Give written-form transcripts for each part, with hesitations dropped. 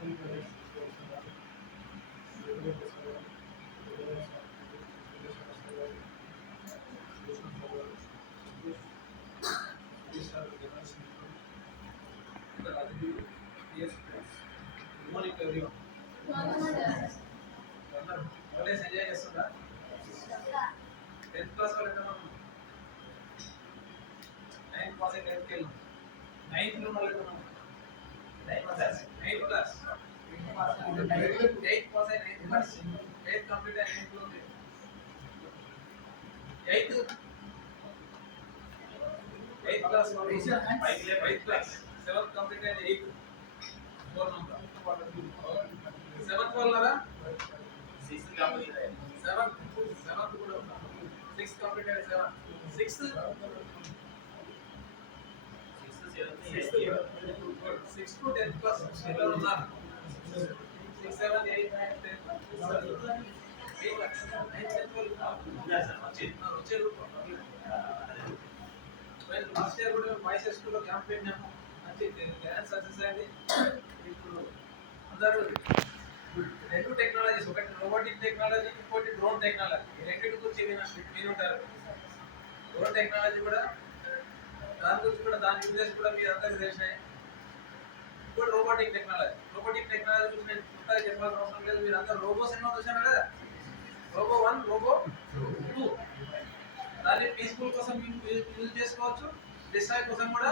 Enjoy చేస్తుందా? 10th class వాళ్ళు ఎంత 9th క్లాస్ 10th వెళ్ళి 9th లో మళ్ళీ 9th class 8th class 8th class 9th class 8th complete 9th లో 8th class 8th class 7th complete 8th 4 number 7th వాళ్ళరా 6th complete 7th కూడా 6th complete 7th 6th to 10th class పిల్లలు ఉన్నారు 6 7 8 9 10 last year కూడా voice స్కూల్లో camp పెట్టినాము మంచి dance success అయింది. ఇప్పుడు అందరూ రెండు టెక్నాలజీస్, ఒకటి రోబోటిక్ టెక్నాలజీ, ఇంకోటి డ్రోన్ టెక్నాలజీ. ఈ రెండింటి గురించి వినుంటారు. డ్రోన్ టెక్నాలజీ కూడా దాని గురించి కూడా దాని యూజెస్ కూడా మీరు అందరికీ తెలిసినాయి. ఇంకోటి రోబోటిక్ టెక్నాలజీ గురించి నేను కొత్తగా చెప్పాల్సిన అవసరం లేదు. మీరు అందరూ రోబో సినిమా చూసాను కదా, రోబో 1 రోబో 2. దాన్ని పీస్ఫుల్ కోసం యూజ్ చేసుకోవచ్చు, డిస్ట్రాయ్ కోసం కూడా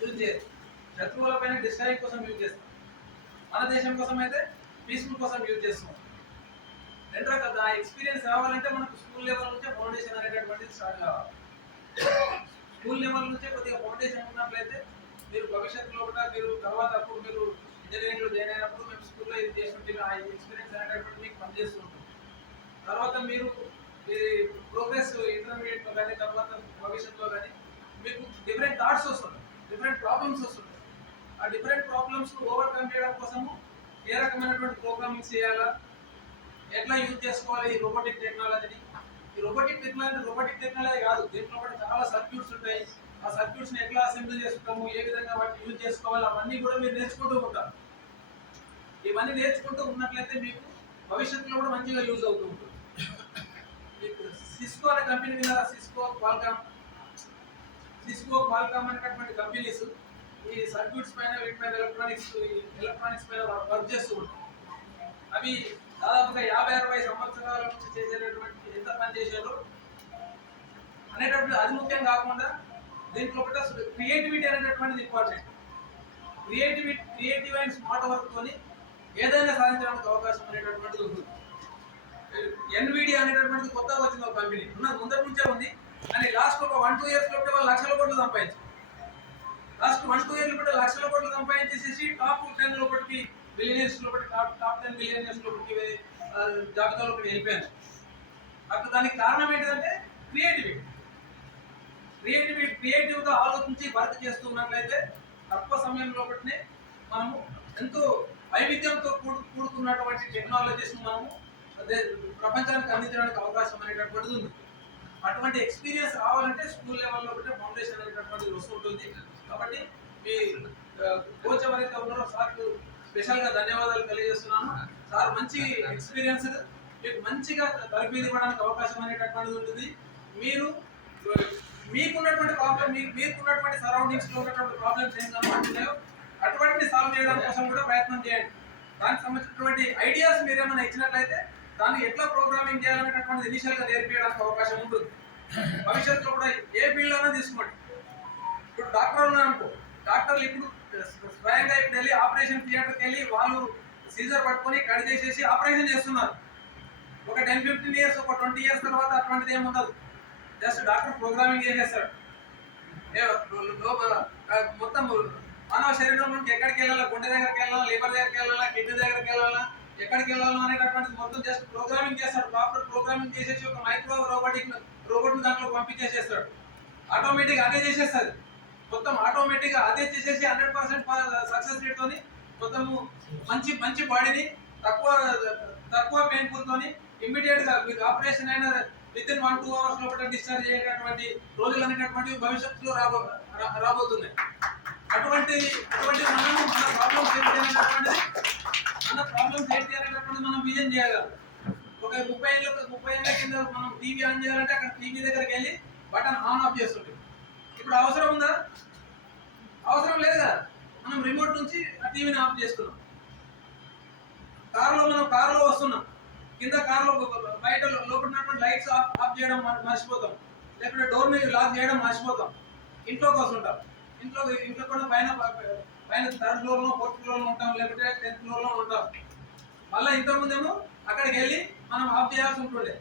యూజ్ చేయొచ్చు. శత్రువుల పైన డిస్ట్రాయ్ కోసం యూజ్ చేస్తాం, మన దేశం కోసం అయితే పీస్ఫుల్ కోసం యూజ్ చేస్తున్నాం. రెండు రకాల ఎక్స్పీరియన్స్ రావాలంటే మనకు స్కూల్ లెవెల్ నుంచే ఫౌండేషన్ అనేటటువంటిది స్టార్ట్ కావాలి. స్కూల్ లెవెల్ నుంచే కొద్దిగా ఫౌండేషన్ ఉన్నట్లయితే మీరు భవిష్యత్తులో కూడా మీరు తర్వాత అప్పుడు మీరు ఇంజనీరింగ్లో జాయిన్ అయినప్పుడు మేము స్కూల్లో ఇది చేస్తుంటే ఆ ఎక్స్పీరియన్స్ అనేటటువంటి మీకు పనిచేస్తూ ఉంటుంది. తర్వాత మీరు ప్రోగ్రెస్ ఇంటర్మీడియట్లో కానీ తర్వాత భవిష్యత్తులో కానీ మీకు డిఫరెంట్ థాట్స్ వస్తుంటాయి, డిఫరెంట్ ప్రాబ్లమ్స్ వస్తుంటాయి. ఆ డిఫరెంట్ ప్రాబ్లమ్స్ ఓవర్కమ్ చేయడం కోసము ఏ రకమైనటువంటి ప్రోగ్రామింగ్ చేయాలా, ఎట్లా యూజ్ చేసుకోవాలి ఈ రోబోటిక్ టెక్నాలజీని. ఈ రోబోటిక్ టెక్నాలజీ కాదు, దీంట్లో కూడా చాలా సర్క్యూట్స్ ఉంటాయి. ఆ సర్క్యూట్స్ని ఎట్లా అసెంబ్లీ చేసుకుంటాము, ఏ విధంగా వాటిని యూజ్ చేసుకోవాలి, అవన్నీ కూడా మీరు నేర్చుకుంటూ ఉంటారు. ఇవన్నీ నేర్చుకుంటూ ఉన్నట్లయితే మీకు భవిష్యత్తులో కూడా మంచిగా యూజ్ అవుతూ ఉంటుంది. సిస్కో అనే కంపెనీ మీద సిస్కో క్వాల్కామ్ అనేటటువంటి కంపెనీస్ ఈ సర్క్యూట్స్ పైన వీటి పైన ఎలక్ట్రానిక్స్ పైన వర్క్ చేస్తూ ఉంటాయి. అవి దాదాపుగా 50-60 సంవత్సరాల నుంచి చేసేటటువంటి ఎంత పని చేశారో అనేటప్పుడు అది ముఖ్యం కాకుండా దీంట్లో ఒకటి క్రియేటివిటీ అనేటటువంటిది important. Creative and smart work తోని ఏదైనా సాధించడానికి అవకాశం అనేటటువంటిది ఉంటుంది. ఎన్విడియా అనేటటువంటిది కొత్తగా వచ్చింది ఒక కంపెనీ, ముందరి నుంచే ఉంది. కానీ లాస్ట్ ఒక 1-2 ఇయర్స్ లోపల వాళ్ళు లక్షల కోట్లు సంపాదించారు. లాస్ట్ 1-2 ఇయర్స్ లోపల లక్షల కోట్లు సంపాదించేసి టాప్ 10 లోపలికి బిలియనర్స్ లోపలి టాప్ 10 బిలియనర్స్ లోపలికి జాబితాలోకి వెళ్ళిపోయారు. అప్పుడు దానికి కారణం ఏంటంటే క్రియేటివ్గా ఆలోచించి వర్క్ చేస్తున్నట్లయితే తక్కువ సమయం లోపలనే మనము ఎంతో వైవిధ్యంతో కూడుకున్నటువంటి టెక్నాలజీస్ మనము ప్రపంచానికి అందించడానికి అవకాశం అనేటటువంటిది ఉంది. అటువంటి ఎక్స్పీరియన్స్ రావాలంటే స్కూల్ లెవెల్లో ఒకటే ఫౌండేషన్ అనేటటువంటిది వస్తుంటుంది. కాబట్టి మీ కోచ్ ఎవరైతే ఉన్నారో సార్కు స్పెషల్గా ధన్యవాదాలు తెలియజేస్తున్నాను. సార్ మంచి ఎక్స్పీరియన్స్, మీకు మంచిగా తరబేది ఇవ్వడానికి అవకాశం అనేటటువంటిది ఉంటుంది. మీకున్నటువంటి ప్రాబ్లం, మీకున్నటువంటి సరౌండింగ్స్లో ఉన్నటువంటి ప్రాబ్లమ్స్ ఏం కనబడుతున్నాయో అటువంటి సాల్వ్ చేయడం కోసం కూడా ప్రయత్నం చేయండి. దానికి సంబంధించినటువంటి ఐడియాస్ మీరు ఏమైనా ఇచ్చినట్లయితే దాన్ని ఎట్లా ప్రోగ్రామింగ్ చేయాలనేటటువంటిది ఇనిషియల్గా నేర్పించడానికి అవకాశం ఉంటుంది. భవిష్యత్తులో కూడా ఏ ఫీల్డ్ అయినా తీసుకోండి. ఇప్పుడు డాక్టర్ ఉన్నారనుకో, డాక్టర్లు ఇప్పుడు స్వయంగా ఇప్పుడు వెళ్ళి ఆపరేషన్ థియేటర్కి వెళ్ళి వాళ్ళు సీజర్ పట్టుకొని కట్ చేసేసి ఆపరేషన్ చేస్తున్నారు. ఒక 10-15 ఇయర్స్, ఒక 20 ఇయర్స్ తర్వాత అటువంటిది ఏమి ఉండదు. జస్ట్ డాక్టర్ ప్రోగ్రామింగ్ చేసేస్తాడు. మొత్తం మానవ శరీరం నుంచి ఎక్కడికి వెళ్ళాలా, గుండె దగ్గరికి వెళ్ళాలా, లివర్ దగ్గరికి వెళ్ళాలా, కిడ్నీ దగ్గరికి వెళ్ళాలా, ఎక్కడికి వెళ్ళాలో అనేటటువంటిది మొత్తం జస్ట్ ప్రోగ్రామింగ్ చేస్తాడు. ప్రాపర్ ప్రోగ్రామింగ్ చేసేసి ఒక మైక్రో రోబోట్ని దాంట్లో పంపించేసేస్తాడు. ఆటోమేటిక్గా అదే చేసేస్తుంది. మొత్తం ఆటోమేటిక్గా అదే చేసేసి 100% సక్సెస్ రేట్తో మొత్తము మంచి బాడీని తక్కువ పెయిన్ఫుల్తోని ఇమ్మీడియట్గా మీకు ఆపరేషన్ అయిన వితిన్ 1-2 అవర్స్ లోపల డిశ్చార్జ్ అయ్యేటటువంటి రోజులు అనేటటువంటివి భవిష్యత్తులో రాబోతున్నాయి. అటువంటి మనము మన ప్రాబ్లమ్స్ ఏంటనేటటువంటిది మన ప్రాబ్లమ్స్ ఏంటి అనేటప్పుడు మనం విజన్ చేయగలం. ఒక 30 ఏళ్ళ కింద మనం టీవీ ఆన్ చేయాలంటే అక్కడ టీవీ దగ్గరికి వెళ్ళి బటన్ ఆన్ ఆఫ్ చేస్తుంటాం. ఇప్పుడు అవసరం ఉందా? అవసరం లేదు కదా. మనం రిమోట్ నుంచి ఆ టీవీని ఆఫ్ చేసుకున్నాం. కారులో వస్తున్నాం, కింద కారులో బయట లోపల లైట్స్ ఆఫ్ చేయడం మర్చిపోతాం, లేకపోతే డోర్ని లాక్ చేయడం మర్చిపోతాం. ఇంట్లోకి వస్తుంటాం, ఇంట్లో కూడా పైన 3rd ఫ్లోర్లో 4th ఫ్లోర్లో ఉంటాం, లేకపోతే 10th ఫ్లోర్లో ఉంటాం. మళ్ళీ ఇంతకుముందేమో అక్కడికి వెళ్ళి మనం ఆఫ్ చేయాల్సి ఉంటుండే.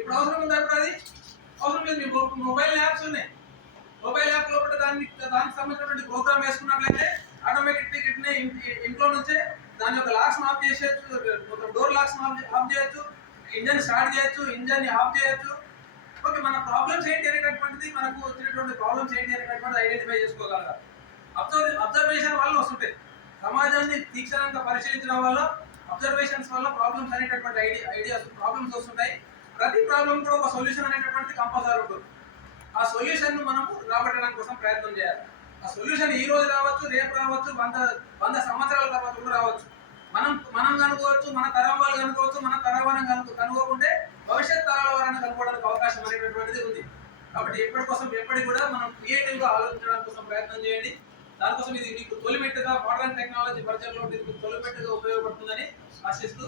ఇప్పుడు అవసరం ఉందా? ఇప్పుడు అది అవసరం లేదు. మీ మొబైల్ యాప్స్ ఉన్నాయి. మొబైల్ యాప్ లోపల దానికి సంబంధించినటువంటి ప్రోగ్రామ్ వేసుకున్నట్లయితే ఆటోమేటిక్ ఇంట్లో నుంచే దాని యొక్క లాక్స్ ఆఫ్ చేసేయచ్చు, డోర్ లాక్స్ ఆఫ్ చేయొచ్చు, ఇంజన్ స్టార్ట్ చేయొచ్చు, ఇంజన్ ఆఫ్ చేయొచ్చు. ఓకే, మన ప్రాబ్లమ్స్ ఏంటి అనేటటువంటిది, మనకు వచ్చినటువంటి ప్రాబ్లమ్స్ ఏంటి అనేటటువంటిది ఐడెంటిఫై చేసుకోగలగాలి. అబ్జర్వేషన్ వల్ల వస్తుంటాయి. సమాజాన్ని తీక్షణంగా పరిశీలించడం వల్ల, అబ్జర్వేషన్స్ వల్ల ప్రాబ్లమ్స్ అనేటటువంటి ఐడియాస్ ప్రాబ్లమ్స్ వస్తుంటాయి. ప్రతి ప్రాబ్లం కూడా ఒక సొల్యూషన్ అనేటటువంటిది కంపల్సరీ ఉంటుంది. ఆ సొల్యూషన్ ను మనము రాబట్టడానికి కోసం ప్రయత్నం చేయాలి. ఆ సొల్యూషన్ ఈ రోజు రావచ్చు, రేపు రావచ్చు, 100 సంవత్సరాల తర్వాత కూడా రావచ్చు. మనం కనుక్కోవచ్చు, మన తరం వాళ్ళు కనుక్కోవచ్చు, మన తరం వాళ్ళని కనుక్కోకుంటే భవిష్యత్ తరాల వారిని కనుక్కోవడానికి అవకాశం అనేటటువంటిది ఉంది. కాబట్టి ఎప్పటికి కూడా మనం క్రియేటివ్ గా ఆలోచించడానికి కోసం ప్రయత్నం చేయండి. దానికోసం ఇది మీకు తొలిమెట్టుగా మోడర్న్ టెక్నాలజీ పరిచయంలో మీకు తొలిమెట్టుగా ఉపయోగపడుతుందని ఆశిస్తూ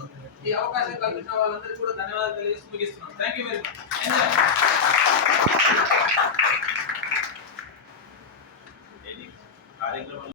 ఈ అవకాశం కల్పించిన వాళ్ళందరికీ కూడా ధన్యవాదాలు తెలియజేస్తూ ముగిస్తున్నాను. Thank you very much.